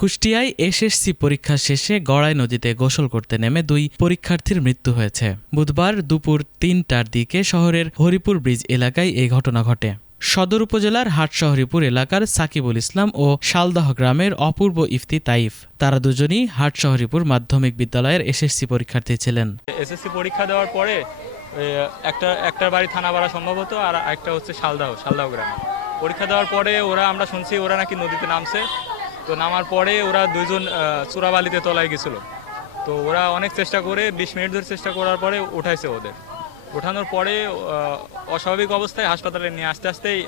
কুষ্টিয়ায় SSC পরীক্ষা শেষে গড়াই নদীতে গোসল করতে নেমে দুই পরীক্ষার্থীর মৃত্যু হয়েছে। বুধবার দুপুর ৩টার দিকে শহরের হরিপুর ব্রিজ এলাকায় এই ঘটনা ঘটে। সদর উপজেলার হাটশহরীপুর এলাকার সাকিবুল ইসলাম ও শালদহ গ্রামের অপূর্ব ইফতি তাইফ, তারা দুজনই হাটশহরীপুর মাধ্যমিক বিদ্যালয়ের এসএসসি পরীক্ষার্থী ছিলেন। এসএসসি পরীক্ষা দেওয়ার পরে একটা বাড়ি থানাপাড়া সম্ভবত, আর একটা হচ্ছে শালদহ গ্রামে। পরীক্ষা দেওয়ার পরে আমরা শুনছি ওরা নাকি নদীতে নামছে। তো নামার পরে ওরা দুইজন চূড়াবালিতে তলায় গেছিল। তো ওরা অনেক চেষ্টা করে 20 মিনিট ধরে চেষ্টা করার পরে উঠাইছে ওদের। ওঠানোর পরে অস্বাভাবিক অবস্থায় হাসপাতালে নিয়ে আসতেই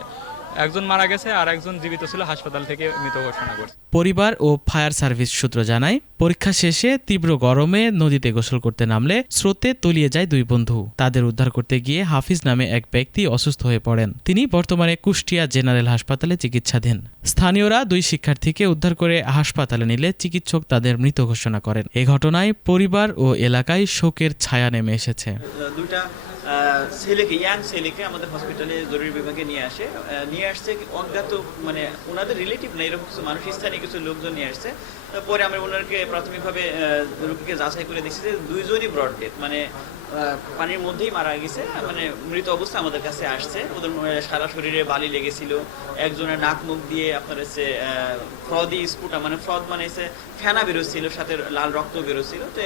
একজন মারা গেছে আর একজন জীবিত ছিল, হাসপাতাল থেকে মৃত ঘোষণা করছে। পরিবার ও ফায়ার সার্ভিস সূত্র জানায়, পরীক্ষা শেষে তীব্র গরমে নদীতে গোসল করতে নামলে স্রোতে তলিয়ে যায় দুই বন্ধু। তাদের উদ্ধার করতে গিয়ে হাফিজ নামে এক ব্যক্তি অসুস্থ হয়ে পড়েন। তিনি বর্তমানে কুষ্টিয়া জেনারেল হাসপাতালে চিকিৎসাধীন। স্থানীয়রা দুই শিক্ষার্থীকে উদ্ধার করে হাসপাতালে নিলে চিকিৎসক তাদের মৃত ঘোষণা করেন। এ ঘটনায় পরিবার ও এলাকায় শোকের ছায়া নেমে এসেছে। ইয়াং ছেলেকে আমাদের হসপিটালে জরুরি বিভাগে নিয়ে আসছে অজ্ঞাত, মানে ওনাদের রিলেটিভ না, এরকম কিছু মানুষ, স্থানীয় কিছু লোকজন নিয়ে আসছে। পরে আমরা ওনাকে প্রাথমিকভাবে রোগীকে যাচাই করে দেখছি যে দুইজনই ব্রড ডেথ, মানে পানির মধ্যেই মারা গেছে, মানে মৃত অবস্থা আমাদের কাছে আসছে। ওদের সারা শরীরে বালি লেগেছিল, একজনের নাক মুখ দিয়ে আপনার হচ্ছে ফ্রদি স্পুটা, মানে ফ্রদ মানে হচ্ছে ফেনা বেরোচ্ছিল, সাথে লাল রক্ত বেরোচ্ছিল। তো